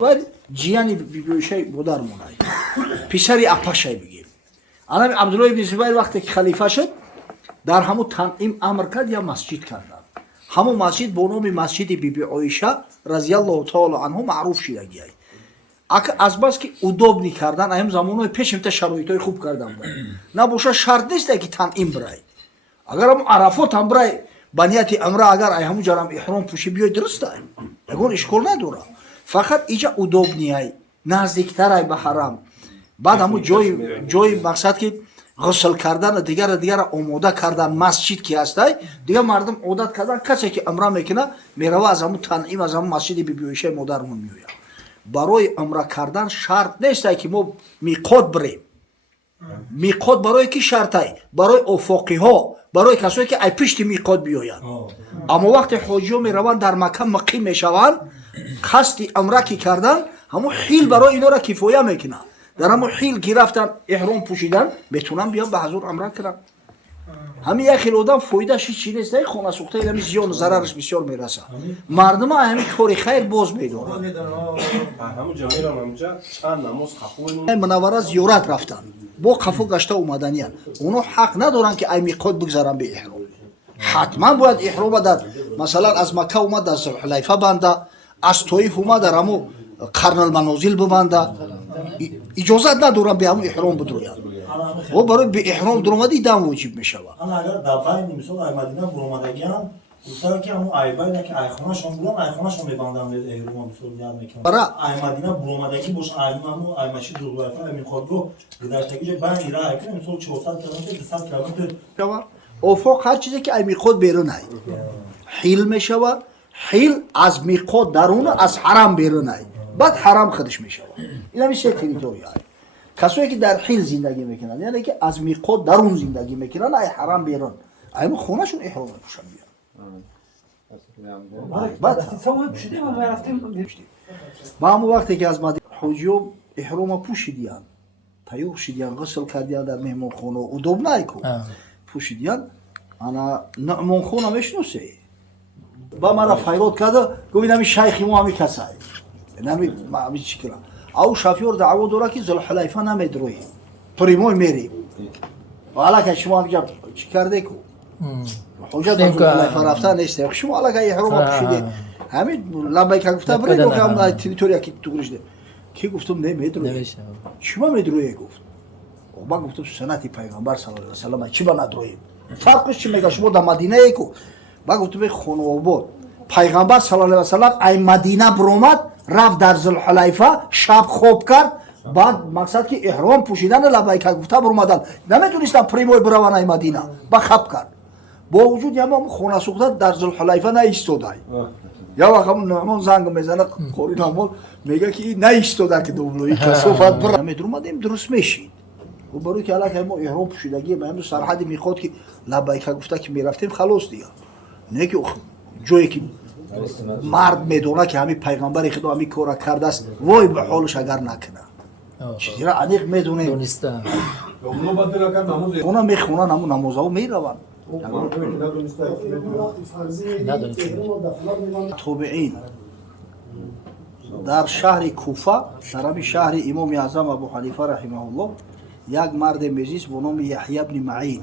Var ciyani bir şey bodar munay. Pisari apashay bigir. Anam Abdullah ibn Zubayr vakti ki halifa şud dar hamu tan'im amr kad ya masjid kardan. Hamu masjid bo nomi masjidi bibi Oyşa raziyallahu taala anhu ma'ruf shida giyay. Az bas ki udobni kardan ayam zamonoy peshimta sharoitoy khub kardan. Na bosha shart nist ki tan'im bray. Agar ham Arafot ham bray baniyati amra agar ay hamu jaram ihrom pushi biyoy durust ay. Egon ishkol nadora. Faqat ija udobniyay nazdiktaray ba haram. Баъд ҳамун ҷои мақсад ки ғусл кардан дигара омода кардан масҷид ки ҳастай дигар мардум одат кардан касе ки умра мекуна мерава аз ҳамун танъим аз ҳамун масҷиди биби Ойшаи модармон меояд. Барои умра кардан шарт нестай ки мо миқот бирем. Миқот барои ки шартай барои офоқиҳо барои касое ки ай пишти миқот биёянд. Аммо вақте ҳоҷиҳо мераванд дар Макка муқим мешаванд қасди умра ки кардан ҳамун хил барои инора кифоя мекунад. Дар ҳамун хил ки рафтан иҳром пӯшидан метавонанд биён ба ҳазур умра кунанд. Ҳамин як хел одам фоидааши чӣ нест хонасӯхта ин ҳамин зиёну зарараш бисёр мерасад. Мардума ҳамин кори хайр боз медоранд. Мунаввара зиёрат рафтанд бо қафо гашта омаданиянд. Онҳо ҳақ надоранд ки ай миқот бигзаранд бе иҳром. ҳатман бояд иҳрома дар масалан аз Макка омад дар Зулҳулайфа банда, аз Тоиф омад дар ҳамун Қарналманозил бибанда. Иҷозат надоранд бе ҳамун иҳром бидроянд. Ва барои бе иҳром дуромадӣ дам воҷиб мешавад. Агар дар байни мисол ай Мадина буромадагианд гуфтанд ки ҳамун айбайда ки айхонашон буданд айхонашон мебанданд иҳрома мисол яд мекунанд. Ай Мадина буромадагӣ бош ҳамун ай Масҷид Зулҳулайфа ай миқотгоҳ гузаштагиҷа байни ира ай кунад мисол 400 километр 200 километр шава. Офоқ ҳар чизе ки ай миқот берун ай. Хил мешавад. Хил аз миқот дарун аз ҳарам берун ай. Баъд ҳарам худаш мешавад. Ин ҳамин се территория ай. Касое ки дар хил зиндагӣ мекунанд, яъне ки аз миқот дарун зиндагӣ мекунанд, ай ҳарам берун. Ай мо хонашон иҳром мепӯшанд биён. Ба ҳамун вақте ки аз Мадина ҳоҷиҳо иҳрома пӯшидиянд, тайёр шидиянд, ғусл кардиянд дар меҳмонхона, удоб най ку пӯшидиянд. Ана Нуъмонхона мешиносӣ? Ба мара файрод карда гуфт ин ҳамин шайхи мо ҳамин касай. Ин чӣ кунам? Ав шофёр даъво дорад ки Зулҳулайфа намедроем. Прямой мерем. Аллакай шумо ҳаминҷа чӣ карdeku? Ҳоҷат ба Зулҳулайфа рафтан нест. Шумо аллакай иҳрома пӯшиде. Ҳамин лаббайка гуфта биред ки ҳамун территория ки тугришде. Ки гуфтам не медроем. Чима медроем гуфт. Ба гуфтам суннати пайғамбар саллаллоҳу алайҳи ва саллам чӣ ба надроем? Фарқш чӣ мегӯяд? Шумо дар Мадинаеку. Ба гуфтам хонобод пайғамбар саллаллоҳу алайҳи ва саллам ай Мадина биромад рафт дар Зулҳулайфа шаб хоб кард. Баъд мақсад ки иҳром пӯшидан лаббайка гуфта биромадан наметонистанд прямой бираванд ай Мадина. Ба хаб кард. Бо вуҷуд ҳамон хонасӯхта дар Зулҳулайфа наистодай. Я вақт ҳамун Нуъмон занг мезанад қори Нуъмон мега ки наистода ки довлои касофат бира. Медромадем дуруст мешид. Ва барои ки аллакай мо иҳром пӯшидагие ба ҳамин сарҳади миқот ки лаббайка гуфта ки мерафтем халос дигар. Не ки ҷое ки мард медонад ки ҳамин пайғамбари худо ҳамин кора кардааст, вой ба ҳолаш агар накуна. Чизира аниқ медонем. Она мехонанд ҳамун намозаҳо мераванд. Тобиин дар шаҳри Куфа, дар ҳамин шаҳри имоми аъзам Абу Ҳанифа раҳимаҳуллоҳ як марде мезист бо номи Яҳя ибни Маъин.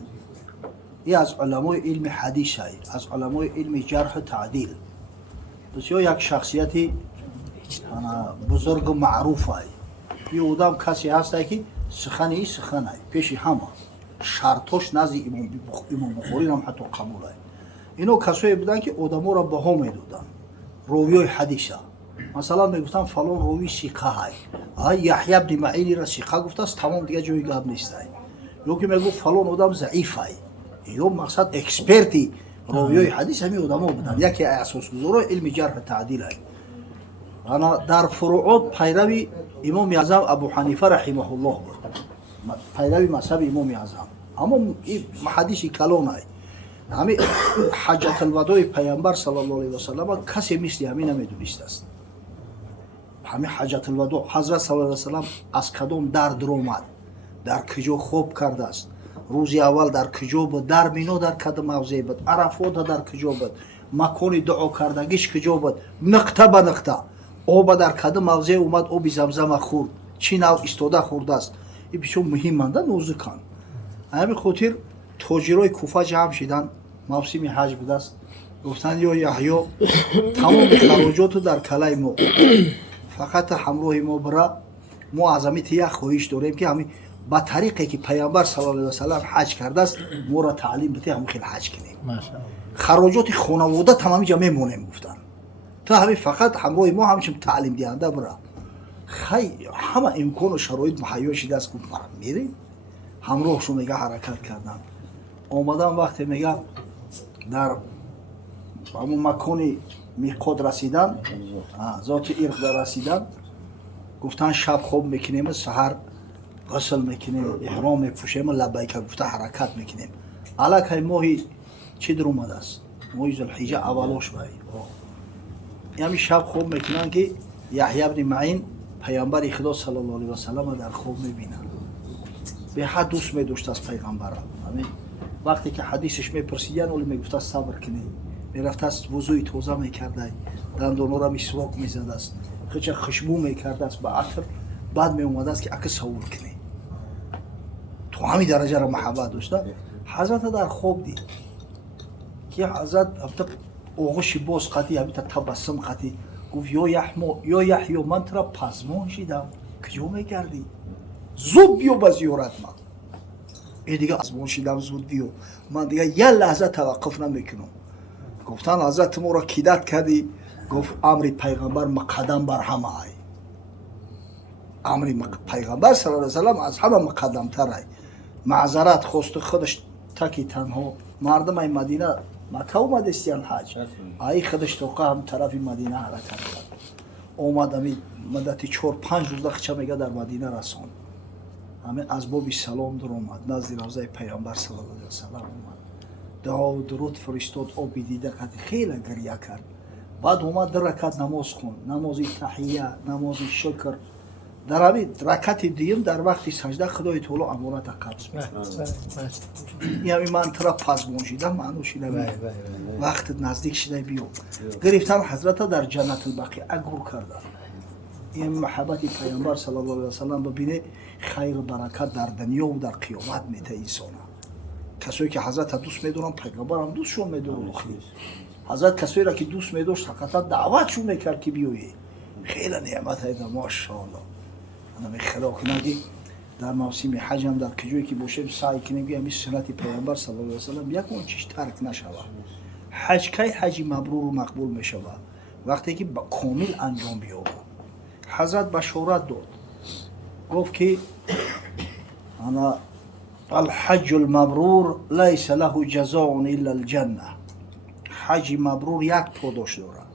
ин аз уламои илми ҳадис ай, аз уламои илми ҷарҳу таъдил. Бисёр як шахсияти бузургу маъруф ай. ин одам касе ҳастай ки сухани ин сухан ай, пеши ҳама шартош назди имом Бухорӣ ҳам ҳатто қабул ай. Ино касое буданд ки одаморо баҳо медоданд, ровиёи ҳадиса. Масалан мегуфтанд фалон ровӣ сиқа ай. Яҳя ибни Маъинира сиқа гуфтааст, тамом дигар ҷои гап нест ай. ё ки мегуфт фалон одам заиф ай. ё мақсад эксперти ровиёи ҳадис ҳамин одамо буданд. Яке аз асосгузорои илми ҷарҳу таъдил ай. Ана дар фуруот пайрави имоми аъзам Абу Ҳанифа раҳимаҳуллоҳ буд. Пайрави мазҳаби имоми аъзам. Аммо ҳадиси калон ай. ҳамин ҳаҷатулвадои пайғамбар саллаллоҳу алайҳи ва саллам касе мисли ҳамин намедонистааст. ҳамин ҳаҷатулвадо ҳазрат саллаллоҳу алайҳи ва саллам аз кадом дар дуромад, дар куҷо хоб кардааст, рӯзи аввал дар куҷо буд, дар Мино дар кадом мавзеъ буд, Арафота дар куҷо буд, макони дуо кардагиш куҷо буд, нуқта ба нуқта оба дар каду мавзеъ омад, оби замзама хӯрд, чӣ нав истода хӯрдааст. ин бисёр муҳиманда нозукан. ҳамин хотир тоҷирои Куфа ҷамъ шидан, мавсими ҳаҷ будааст. гуфтанд ё Яҳё, тамоми хароҷоту дар калаи мо, фақат ҳамроҳи мо бира, мо аз ҳамин як хоҳиш дорем ки ҳамин ба тариқе ки пайғамбар саллаллоҳу алайҳи ва саллам ҳаҷ кардааст, моро таълим бите ҳамон хел ҳаҷ кунем. хароҷоти хонавода тамомиҷа мемонем гуфтанд. то ҳамин фақат ҳамроҳи мо ҳамчун таълим диҳанда бира. хай ҳама имкону шароит муҳайё шидааст. гуфт бара мерем. ҳамроҳшон мега ҳаракат карданд. омадан вақте мега дар ҳамон макони миқот расидан, зоти ирқ дар расидан, гуфтанд шаб хоб мекунем, саҳар ғусл мекунем, иҳром мепӯшем, лаббайка гуфта ҳаракат мекунем. аллакай моҳи чӣ дар омадааст? моҳи зулҳиҷа аввалош баи. ҳамин шаб хоб мекунанд ки Яҳя ибн Маъин пайғамбари Худо саллаллоҳу алайҳи ва саллам дар хоб мебинанд. беҳад дӯст медоштааст пайғамбара. ҳамин вақте ки ҳадисаш мепурсиданд, оли мегуфтааст сабр кунед. мерафтааст вузӯи тоза мекардай, дандонора мисвок мезадааст, хича хушбӯ мекардааст ба атр, баъд меомадааст ки ака савол кунед. то ҳамин дараҷаро маҳаббат дошта. ҳазрата дар хоб дид ки ҳазрат оғӯши боз қати ҳамита табассум қати гуфт ё Яҳё, ман тура пазмон шидам, куҷо мегардӣ? зуд биё ба зиёрат ман. дигар пазмон шидам, зуд биё, ман дигар як лаҳза таваққуф намекунам. гуфтанд ҳазрат моро кидат кардӣ. гуфт амри пайғамбар муқаддам бар ҳама ай. амри пайғамбар саллаллоҳу алайҳи ва саллам аз ҳама муқаддамтар ай. маъзарат хосту худаш таки танҳо мардамаи Мадина Макка омадестиян ҳаҷ. ай худаш тоқа ҳам тарафи Мадина ҳаракат кард. омад ҳамин муддати 4-5 рӯза хича мега дар Мадина расон. ҳамин азбоби салом дуромад, назди равзаи пайғамбар саллаллоҳу алайҳи ва саллам омад. дуо дуруд фиристод, оби дида қати хела гирья кард. баъд омад 2 ракат намоз хонд, намози таҳия, намози шукр. дар ҳамин ракати дуюм дар вақти саҷда Худои таоло амоната қабз мекард. ин ман тура пазмон шидам, маъно шидам, вақтат наздик шидай биё. гирифтан ҳазрата дар ҷаннатулбақиъа гур карданд. ин муҳаббати пайғамбар саллаллоҳу алайҳи ва саллам бибине хайру баракат дар дунёву дар қиёмат мета инсона. касое ки ҳазрата дӯст медоранд, пайғамбарам дӯстшон медорад. ҳазрат касоеро ки дӯст медошт, ҳақиқатан даъватшон мекард ки биёе. хела неъмат айда, машоаллоҳ. ана худо кунад ки дар мавсими ҳаҷам дар куҷое ки бошем саъй кунем ки ҳамин суннати пайғамбар саллаллоҳу алайҳи ва саллам ягон чиз тарк нашавад. ҳаҷ кай ҳаҷи мабруру мақбул мешавад? вақте ки ба комил анҷом биёбад. ҳазрат башорат дод, гуфт ки ана алҳаҷҷу лмабрур лайса лаҳу ҷазоун илла алҷанна. ҳаҷи мабрур як подош дорад,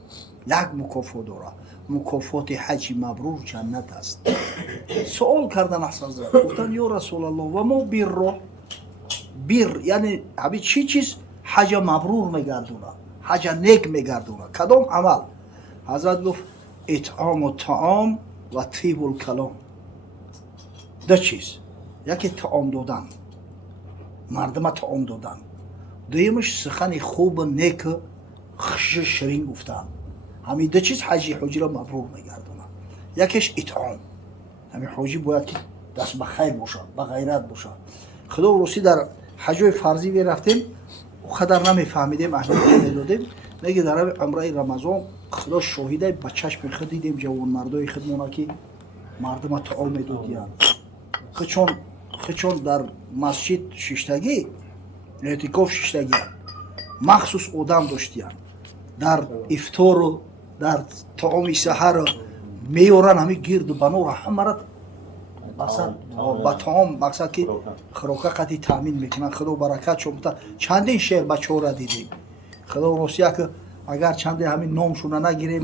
як мукофот дорад. мукофоти ҳаҷи мабрур ҷаннат аст. суол кардан ҳазрат, гуфтанд ё Расулаллоҳ, ва мо бирро? бир яъне ҳамин чӣ чиз ҳаҷа мабрур мегардонад, ҳаҷа нек мегардонад, кадом амал? ҳазрат гуфт итъому таом ва тибул калом. ду чиз, яке таом додан, мардума таом додан, дуюмаш сухани хубу неку хушу ширин гуфтан. ҳамин ду чиз ҳаҷи ҳоҷиро мабрур мегардонад. якеш итъом, ҳамин ҳоҷи бояд ки даст ба хайр бошад, ба ғайрат бошад. худо росӣ дар ҳаҷои фарзӣ мерафтем, қадар намефаҳмидем, аҳамият медодем. меги дар ҳамин умраи рамазон худо шоҳидай ба чашми худ дидем ҷавонмардои худмона ки мардума таом медодиянд. хичон дар масҷид шиштагӣ, эътикоф шиштагиянд, махсус одам доштиянд. дар ифтору дар таоми саҳару меёранд ҳамин гирду банора ҳамара ба таом мақсад ки хӯрока қати таъмин мекунанд. худо баракатшон бута. чандин шеър ба чора дидем. худо ростия ки агар чанде ҳамин номшона нагирем